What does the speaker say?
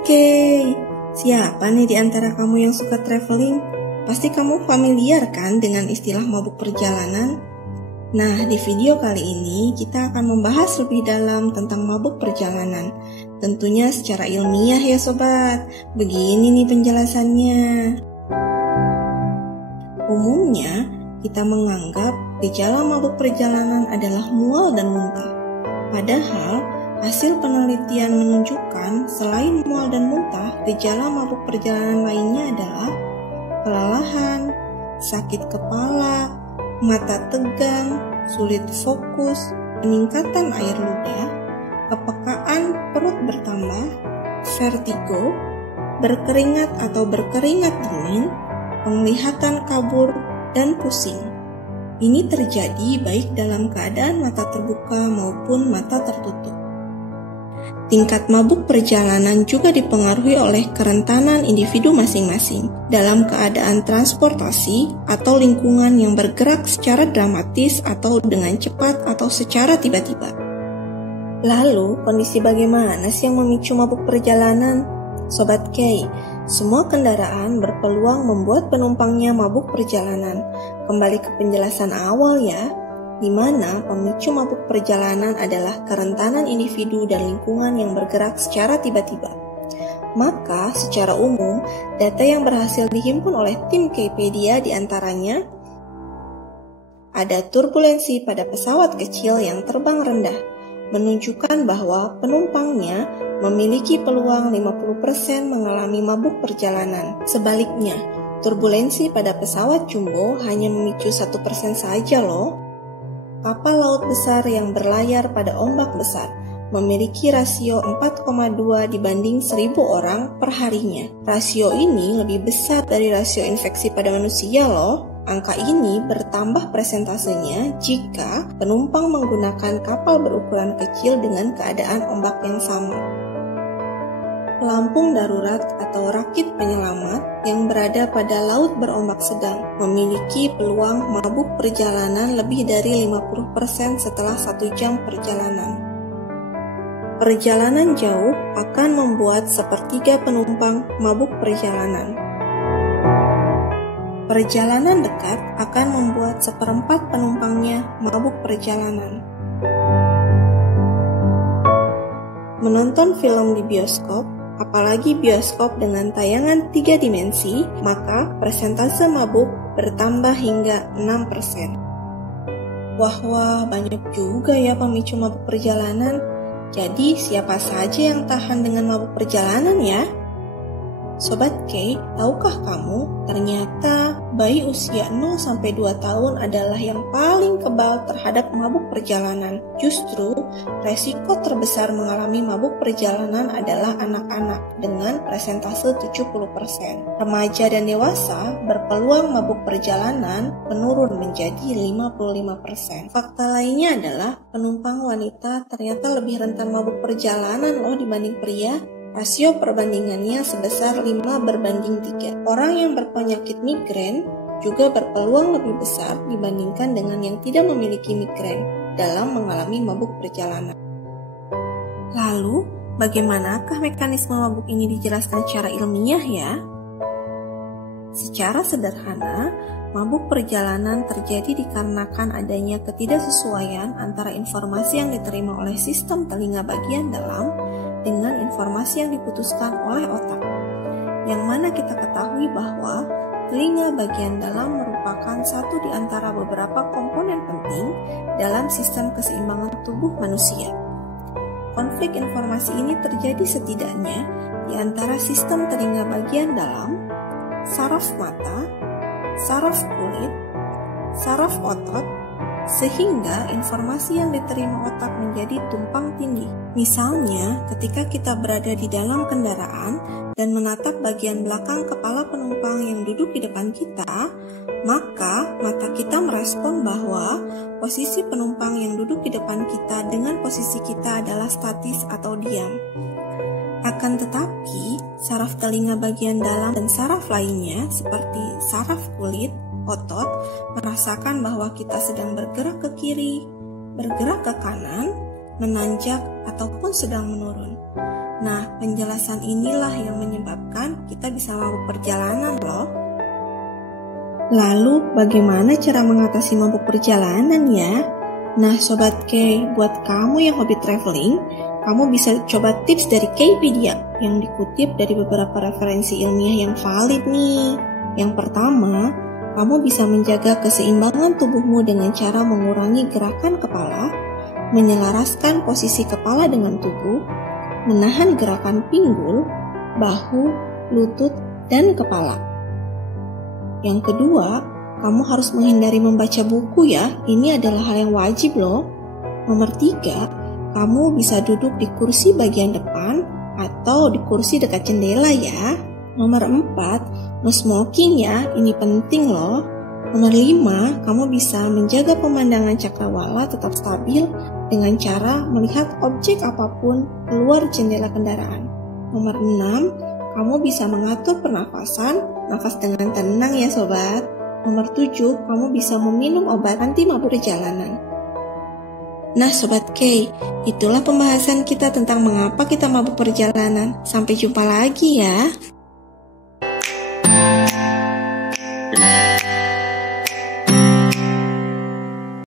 Sobat K, siapa nih di antara kamu yang suka traveling? Pasti kamu familiar kan dengan istilah mabuk perjalanan? Nah, di video kali ini kita akan membahas lebih dalam tentang mabuk perjalanan. Tentunya secara ilmiah ya sobat. Begini nih penjelasannya. Umumnya, kita menganggap gejala mabuk perjalanan adalah mual dan muntah. Padahal, hasil penelitian menunjukkan selain mual dan muntah, gejala mabuk perjalanan lainnya adalah kelelahan, sakit kepala, mata tegang, sulit fokus, peningkatan air ludah, kepekaan perut bertambah, vertigo, berkeringat atau berkeringat dingin, penglihatan kabur, dan pusing. Ini terjadi baik dalam keadaan mata terbuka maupun mata tertutup. Tingkat mabuk perjalanan juga dipengaruhi oleh kerentanan individu masing-masing dalam keadaan transportasi atau lingkungan yang bergerak secara dramatis atau dengan cepat atau secara tiba-tiba. Lalu, kondisi bagaimana sih yang memicu mabuk perjalanan? Sobat K, semua kendaraan berpeluang membuat penumpangnya mabuk perjalanan. Kembali ke penjelasan awal ya, di mana pemicu mabuk perjalanan adalah kerentanan individu dan lingkungan yang bergerak secara tiba-tiba. Maka, secara umum, data yang berhasil dihimpun oleh tim Kpedia diantaranya ada turbulensi pada pesawat kecil yang terbang rendah, menunjukkan bahwa penumpangnya memiliki peluang 50% mengalami mabuk perjalanan. Sebaliknya, turbulensi pada pesawat jumbo hanya memicu 1% saja loh. Kapal laut besar yang berlayar pada ombak besar memiliki rasio 4,2 dibanding 1.000 orang per harinya. Rasio ini lebih besar dari rasio infeksi pada manusia loh. Angka ini bertambah presentasenya jika penumpang menggunakan kapal berukuran kecil dengan keadaan ombak yang sama. Pelampung darurat atau rakit penyelamat yang berada pada laut berombak sedang memiliki peluang mabuk perjalanan lebih dari 50% setelah 1 jam perjalanan. Perjalanan jauh akan membuat sepertiga penumpang mabuk perjalanan. Perjalanan dekat akan membuat 1/4 penumpangnya mabuk perjalanan. Menonton film di bioskop, apalagi bioskop dengan tayangan 3 dimensi, maka persentase mabuk bertambah hingga 6%. Wah, banyak juga ya pemicu mabuk perjalanan. Jadi, siapa saja yang tahan dengan mabuk perjalanan ya? Sobat K, tahukah kamu ternyata bayi usia 0-2 tahun adalah yang paling kebal terhadap mabuk perjalanan. Justru, resiko terbesar mengalami mabuk perjalanan adalah anak-anak dengan presentase 70%. Remaja dan dewasa berpeluang mabuk perjalanan menurun menjadi 55%. Fakta lainnya adalah penumpang wanita ternyata lebih rentan mabuk perjalanan loh dibanding pria. Rasio perbandingannya sebesar 5:3. Orang yang berpenyakit migrain juga berpeluang lebih besar dibandingkan dengan yang tidak memiliki migrain dalam mengalami mabuk perjalanan. Lalu, bagaimanakah mekanisme mabuk ini dijelaskan secara ilmiah ya? Secara sederhana, mabuk perjalanan terjadi dikarenakan adanya ketidaksesuaian antara informasi yang diterima oleh sistem telinga bagian dalam dengan informasi yang diputuskan oleh otak, yang mana kita ketahui bahwa telinga bagian dalam merupakan satu di antara beberapa komponen penting dalam sistem keseimbangan tubuh manusia. Konflik informasi ini terjadi setidaknya di antara sistem telinga bagian dalam, saraf mata, saraf kulit, saraf otot, sehingga informasi yang diterima otak menjadi tumpang tindih. Misalnya, ketika kita berada di dalam kendaraan dan menatap bagian belakang kepala penumpang yang duduk di depan kita, maka mata kita merespon bahwa posisi penumpang yang duduk di depan kita dengan posisi kita adalah statis atau diam. Akan tetapi, saraf telinga bagian dalam dan saraf lainnya seperti saraf kulit, otot, merasakan bahwa kita sedang bergerak ke kiri, bergerak ke kanan, menanjak, ataupun sedang menurun. Nah, penjelasan inilah yang menyebabkan kita bisa mabuk perjalanan loh. Lalu, bagaimana cara mengatasi mabuk perjalanan ya? Nah, Sobat K, buat kamu yang hobi traveling, kamu bisa coba tips dari Kpedia yang dikutip dari beberapa referensi ilmiah yang valid nih. Yang pertama, kamu bisa menjaga keseimbangan tubuhmu dengan cara mengurangi gerakan kepala, menyelaraskan posisi kepala dengan tubuh, menahan gerakan pinggul, bahu, lutut, dan kepala. Yang kedua, kamu harus menghindari membaca buku ya, ini adalah hal yang wajib loh. Nomor 3, kamu bisa duduk di kursi bagian depan atau di kursi dekat jendela ya. Nomor 4, no smoking ya, ini penting loh. Nomor 5, kamu bisa menjaga pemandangan cakrawala tetap stabil dengan cara melihat objek apapun keluar jendela kendaraan. Nomor 6, kamu bisa mengatur pernafasan, nafas dengan tenang ya sobat. Nomor 7, kamu bisa meminum obat anti mabuk perjalanan. Nah Sobat K, itulah pembahasan kita tentang mengapa kita mabuk perjalanan. Sampai jumpa lagi ya.